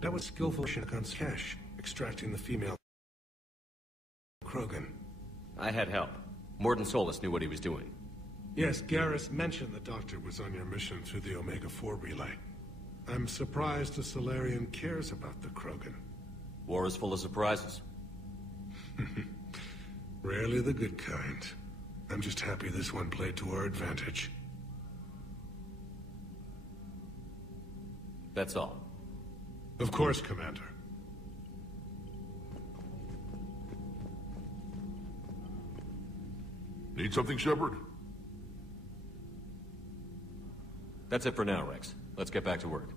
That was skillful Shinakan's cache, extracting the female Krogan. I had help. Mordin Solus knew what he was doing. Yes, Garrus mentioned the Doctor was on your mission through the Omega-4 relay. I'm surprised the Salarian cares about the Krogan. War is full of surprises. Rarely the good kind. I'm just happy this one played to our advantage. That's all. Of course, Commander. Need something, Shepard? That's it for now, Rex. Let's get back to work.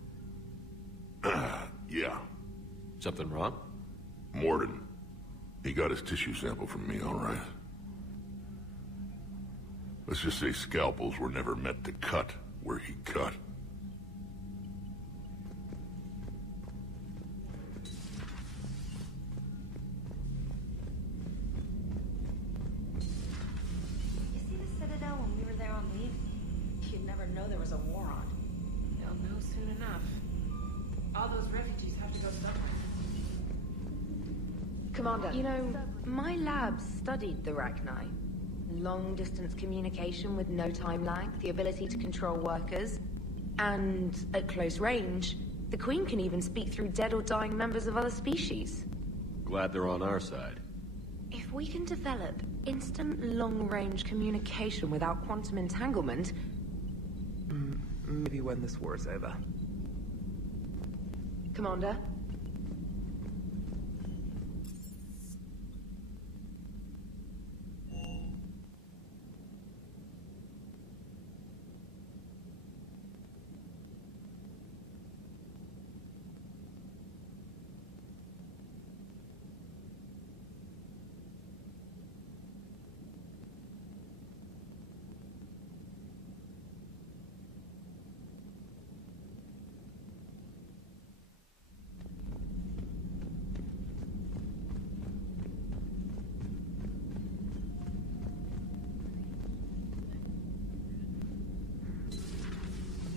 Yeah. Something wrong? Mordin. He got his tissue sample from me, all right. Let's just say scalpels were never meant to cut where he cut. You see the Citadel when we were there on leave? You'd never know there was a war on. They'll know soon enough. All those refugees have to go somewhere. Commander, you know, my lab studied the Rachni. Long-distance communication with no time lag, the ability to control workers, and at close range, the Queen can even speak through dead or dying members of other species. Glad they're on our side. If we can develop instant long-range communication without quantum entanglement... Maybe when this war is over. Commander?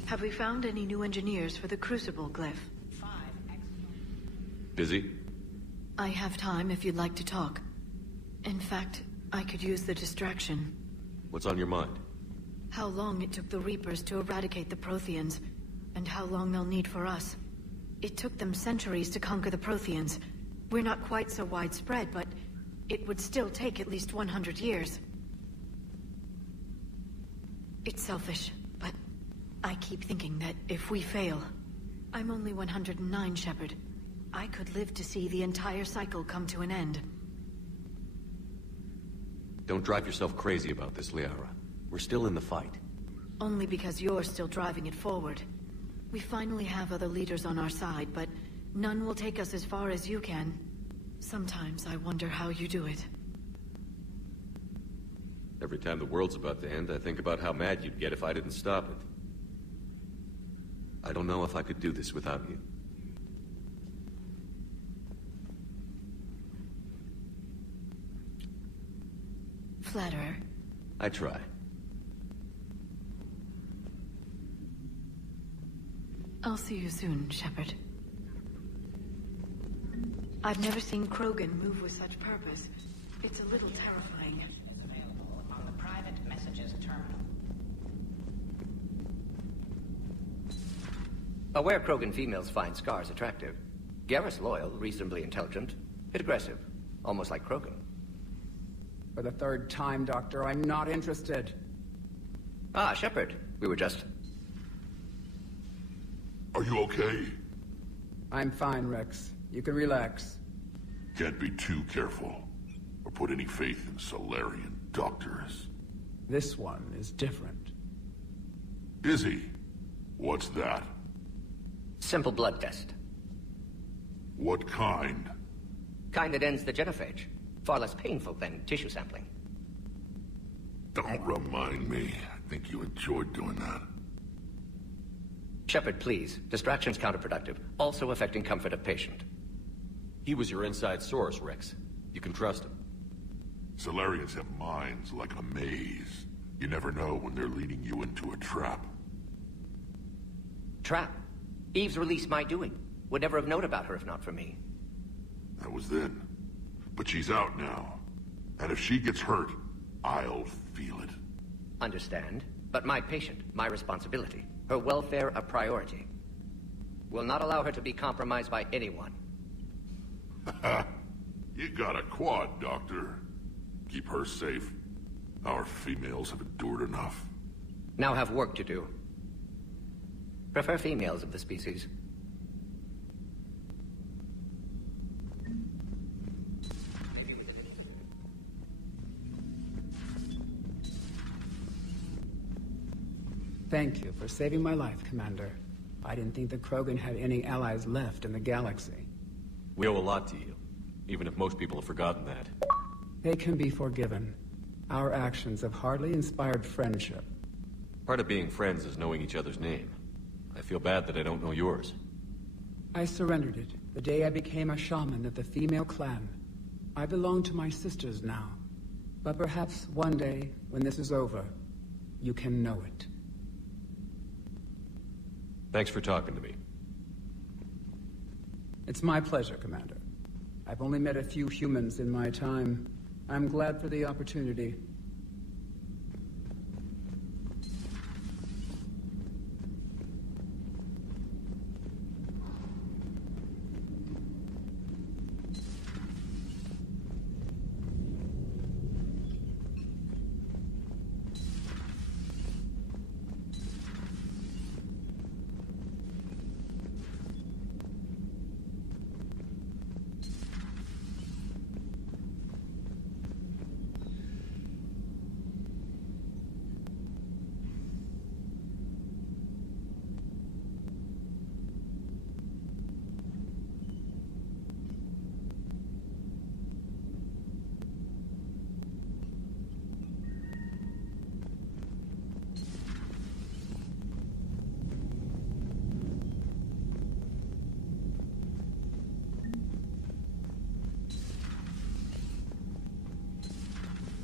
Have we found any new engineers for the Crucible glyph? 5. Excellent. Busy? I have time if you'd like to talk. In fact, I could use the distraction. What's on your mind? How long it took the Reapers to eradicate the Protheans, and how long they'll need for us. It took them centuries to conquer the Protheans. We're not quite so widespread, but it would still take at least 100 years. It's selfish, but I keep thinking that if we fail... I'm only 109, Shepard. I could live to see the entire cycle come to an end. Don't drive yourself crazy about this, Liara. We're still in the fight. Only because you're still driving it forward. We finally have other leaders on our side, but none will take us as far as you can. Sometimes I wonder how you do it. Every time the world's about to end, I think about how mad you'd get if I didn't stop it. I don't know if I could do this without you. Flatterer. I try. I'll see you soon, Shepard. I've never seen Krogan move with such purpose. It's a little terrifying. It's available on the private messages terminal. Aware Krogan females find scars attractive. Garrus loyal, reasonably intelligent, bit aggressive, almost like Krogan. For the third time, Doctor, I'm not interested. Ah, Shepard, we were just... Are you okay? I'm fine, Rex. You can relax. Can't be too careful, or put any faith in Salarian doctors. This one is different. Is he? What's that? Simple blood test. What kind? Kind that ends the genophage. Far less painful than tissue sampling. Don't remind me. I think you enjoyed doing that. Shepard, please. Distraction's counterproductive, also affecting comfort of patient. He was your inside source, Rex. You can trust him. Salarians have minds like a maze. You never know when they're leading you into a trap. Trap? Eve's release my doing. Would never have known about her if not for me. That was then. But she's out now. And if she gets hurt, I'll feel it. Understand. But my patient, my responsibility. Her welfare a priority. Will not allow her to be compromised by anyone. You got a quad, Doctor. Keep her safe. Our females have endured enough. Now have work to do. Prefer females of the species. Thank you for saving my life, Commander. I didn't think the Krogan had any allies left in the galaxy. We owe a lot to you, even if most people have forgotten that. They can be forgiven. Our actions have hardly inspired friendship. Part of being friends is knowing each other's name. I feel bad that I don't know yours. I surrendered it the day I became a shaman of the female clan. I belong to my sisters now. But perhaps one day, when this is over, you can know it. Thanks for talking to me. It's my pleasure, Commander. I've only met a few humans in my time. I'm glad for the opportunity.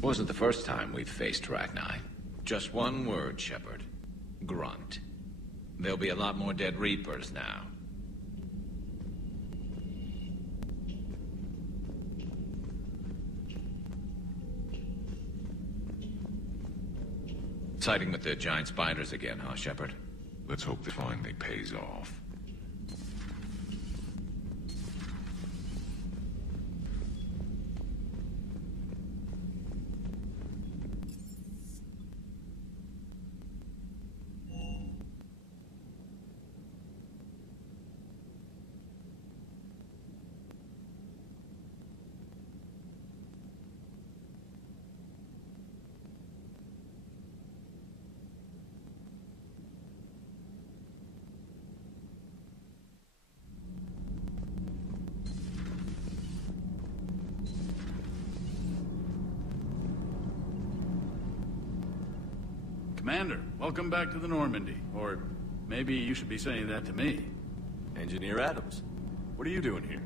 Wasn't the first time we'd faced Rachni. Just one word, Shepard. Grunt. There'll be a lot more dead Reapers now. Siding with the giant spiders again, huh, Shepard? Let's hope this finally pays off. Commander, welcome back to the Normandy. Or maybe you should be saying that to me. Engineer Adams, what are you doing here?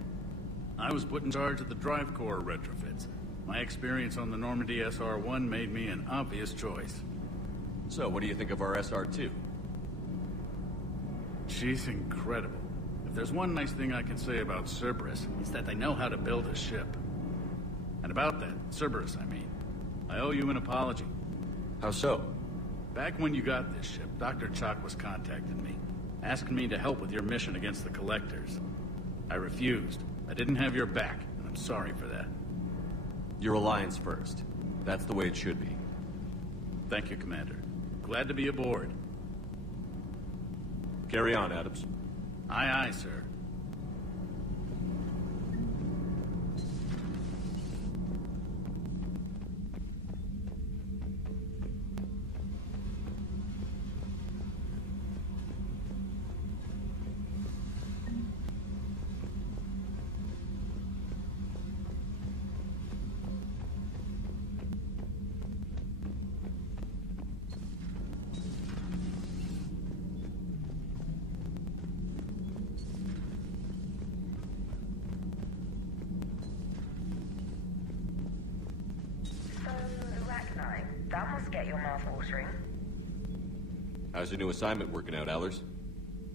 I was put in charge of the drive core retrofits. My experience on the Normandy SR-1 made me an obvious choice. So, what do you think of our SR-2? She's incredible. If there's one nice thing I can say about Cerberus, it's that they know how to build a ship. And about that, Cerberus, I mean, I owe you an apology. How so? Back when you got this ship, Dr. Chalk was contacting me, asking me to help with your mission against the Collectors. I refused. I didn't have your back, and I'm sorry for that. Your alliance first. That's the way it should be. Thank you, Commander. Glad to be aboard. Carry on, Adams. Aye, aye, sir. That must get your mouth watering. How's your new assignment working out, Allers?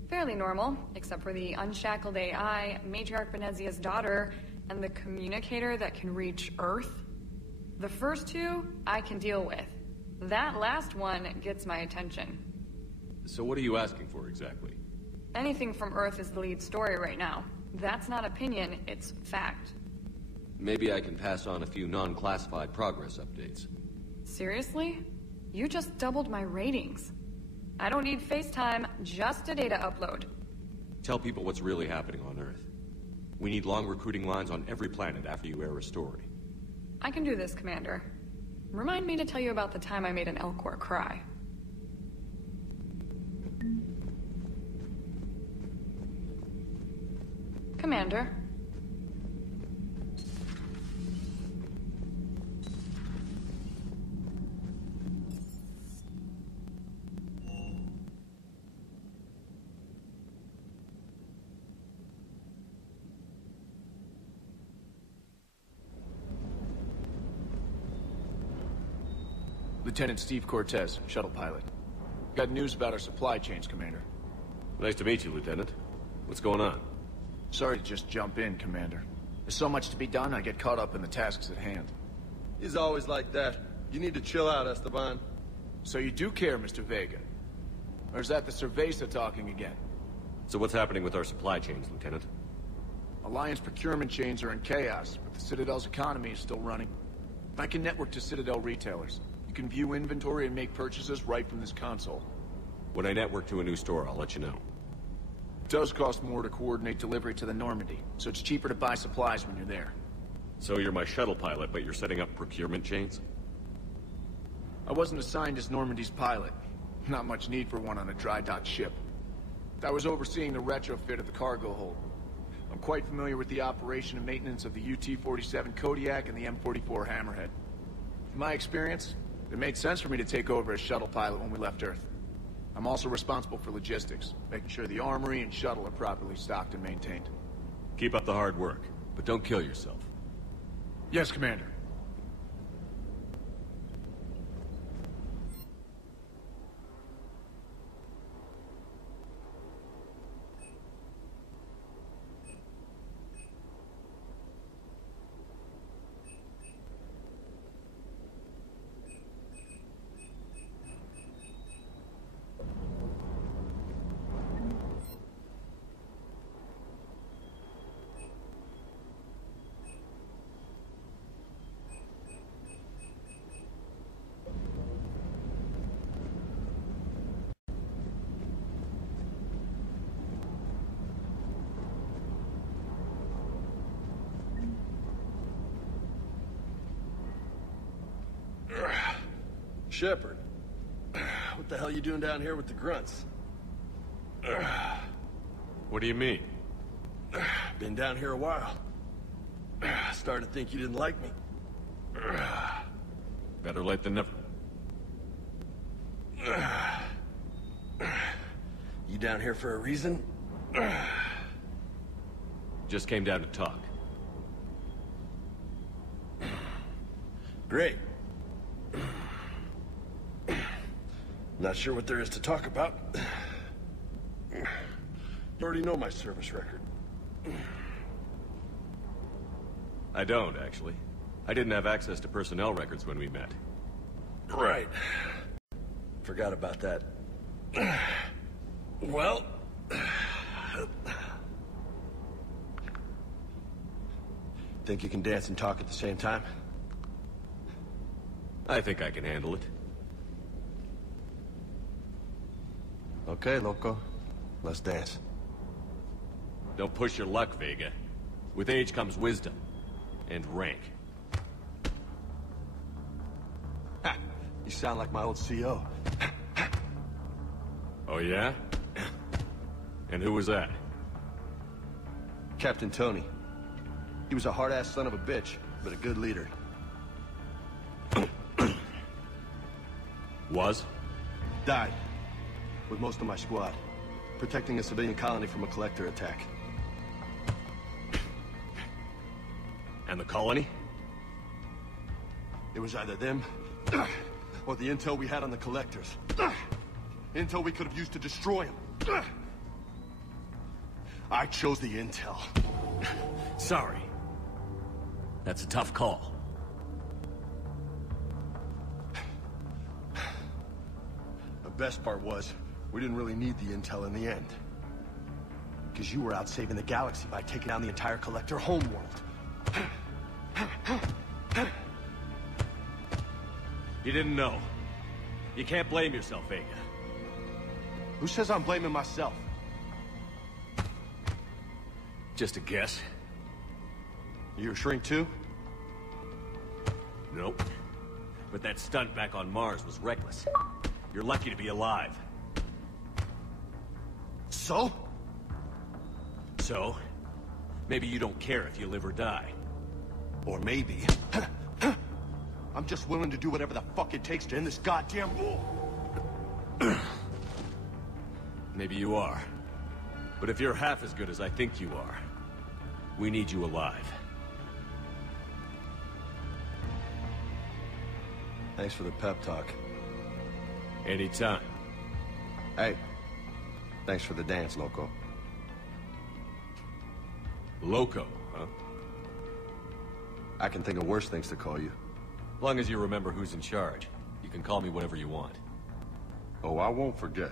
Fairly normal, except for the unshackled AI, Matriarch Benezia's daughter, and the communicator that can reach Earth. The first two, I can deal with. That last one gets my attention. So what are you asking for exactly? Anything from Earth is the lead story right now. That's not opinion, it's fact. Maybe I can pass on a few non-classified progress updates. Seriously? You just doubled my ratings. I don't need FaceTime, just a data upload. Tell people what's really happening on Earth. We need long recruiting lines on every planet after you air a story. I can do this, Commander. Remind me to tell you about the time I made an Elcor cry. Commander. Lieutenant Steve Cortez, shuttle pilot. Got news about our supply chains, Commander. Nice to meet you, Lieutenant. What's going on? Sorry to just jump in, Commander. There's so much to be done, I get caught up in the tasks at hand. He's always like that. You need to chill out, Esteban. So you do care, Mr. Vega? Or is that the Cerveza talking again? So what's happening with our supply chains, Lieutenant? Alliance procurement chains are in chaos, but the Citadel's economy is still running. I can network to Citadel retailers. You can view inventory and make purchases right from this console. When I network to a new store, I'll let you know. It does cost more to coordinate delivery to the Normandy, so it's cheaper to buy supplies when you're there. So you're my shuttle pilot, but you're setting up procurement chains? I wasn't assigned as Normandy's pilot. Not much need for one on a dry dock ship. I was overseeing the retrofit of the cargo hold. I'm quite familiar with the operation and maintenance of the UT-47 Kodiak and the M44 Hammerhead. In my experience, it made sense for me to take over as shuttle pilot when we left Earth. I'm also responsible for logistics, making sure the armory and shuttle are properly stocked and maintained. Keep up the hard work, but don't kill yourself. Yes, Commander. Shepard, what the hell are you doing down here with the grunts? What do you mean? Been down here a while. Starting to think you didn't like me. Better late than never. You down here for a reason? Just came down to talk. Great. Not sure what there is to talk about. You already know my service record. I don't, actually. I didn't have access to personnel records when we met. Right. Forgot about that. Well... Think you can dance and talk at the same time? I think I can handle it. Okay, loco. Let's dance. Don't push your luck, Vega. With age comes wisdom. And rank. Ha! You sound like my old CO. Oh, yeah? And who was that? Captain Tony. He was a hard-ass son of a bitch, but a good leader. Was? Died. With most of my squad. Protecting a civilian colony from a collector attack. And the colony? It was either them, or the intel we had on the collectors. Intel we could have used to destroy them. I chose the intel. Sorry. That's a tough call. The best part was, we didn't really need the intel in the end. Because you were out saving the galaxy by taking down the entire Collector homeworld. You didn't know. You can't blame yourself, Vega. Who says I'm blaming myself? Just a guess. You a shrink too? Nope. But that stunt back on Mars was reckless. You're lucky to be alive. So? So? Maybe you don't care if you live or die. Or maybe... I'm just willing to do whatever the fuck it takes to end this goddamn war. Maybe you are. But if you're half as good as I think you are, we need you alive. Thanks for the pep talk. Anytime. Hey, thanks for the dance, Loco. Loco, huh? I can think of worse things to call you. As long as you remember who's in charge, you can call me whatever you want. Oh, I won't forget.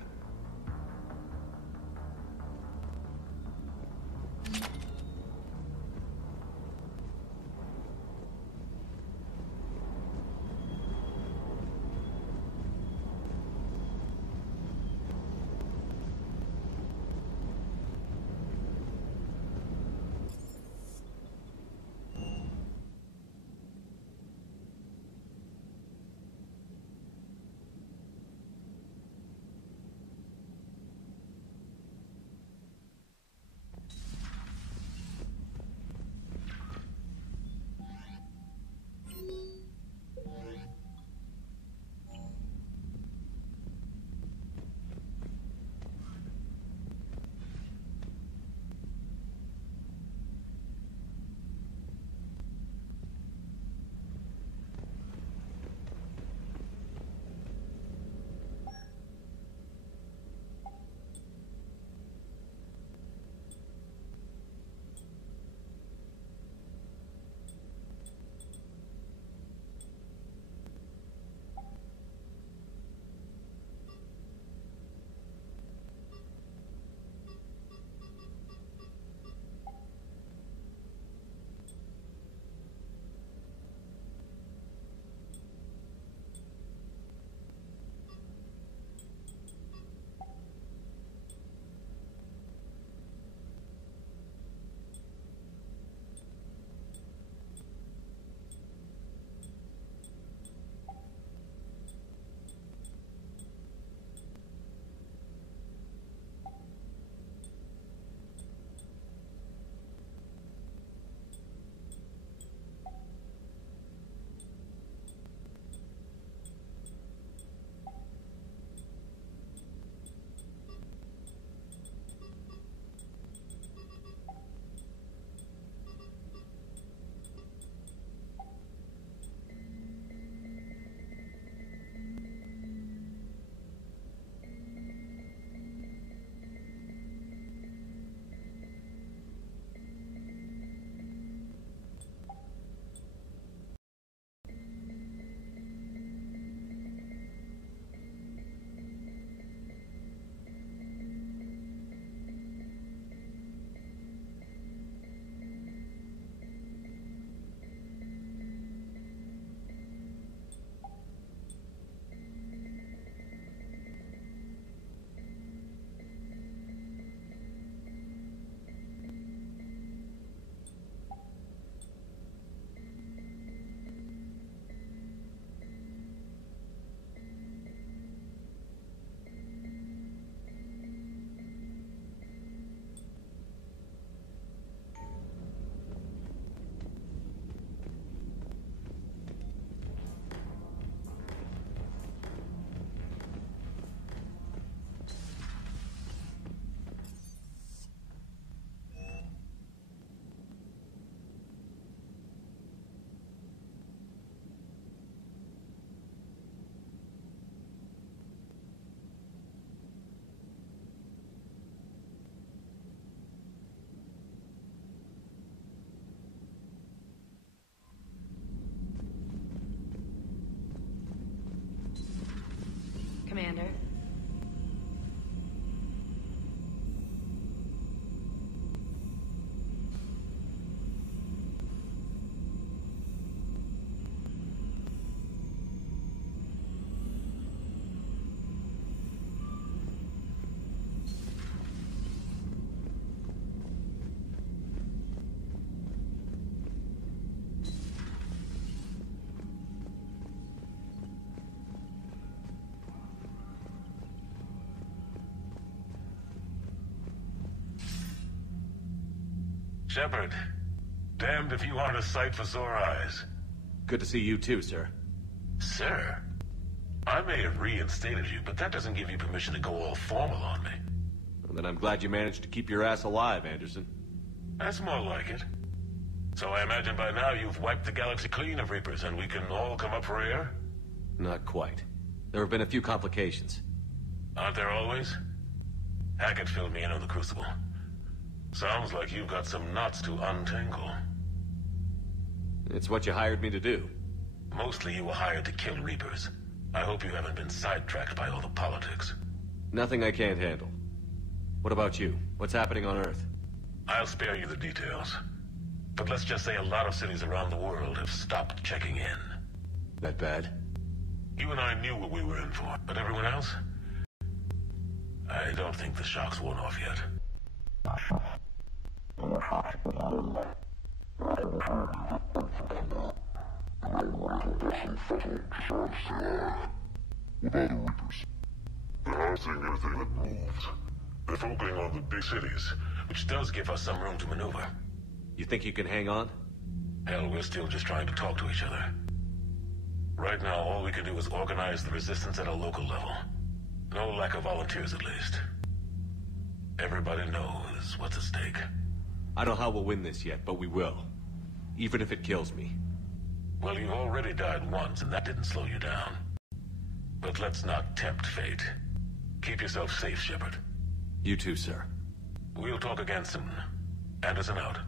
Shepard, damned if you aren't a sight for sore eyes. Good to see you too, sir. Sir? I may have reinstated you, but that doesn't give you permission to go all formal on me. Well, then I'm glad you managed to keep your ass alive, Anderson. That's more like it. So I imagine by now you've wiped the galaxy clean of Reapers and we can all come up for air? Not quite. There have been a few complications. Aren't there always? Hackett filled me in on the Crucible. Sounds like you've got some knots to untangle. It's what you hired me to do. Mostly you were hired to kill Reapers. I hope you haven't been sidetracked by all the politics. Nothing I can't handle. What about you? What's happening on Earth? I'll spare you the details. But let's just say a lot of cities around the world have stopped checking in. That bad? You and I knew what we were in for, but everyone else? I don't think the shock's worn off yet. They're housing everything that moves. They're focusing on the big cities, which does give us some room to maneuver. You think you can hang on? Hell, we're still just trying to talk to each other. Right now, all we can do is organize the resistance at a local level. No lack of volunteers, at least. Everybody knows what's at stake. I don't know how we'll win this yet, but we will. Even if it kills me. Well, you already died once, and that didn't slow you down. But let's not tempt fate. Keep yourself safe, Shepard. You too, sir. We'll talk again soon. Anderson out.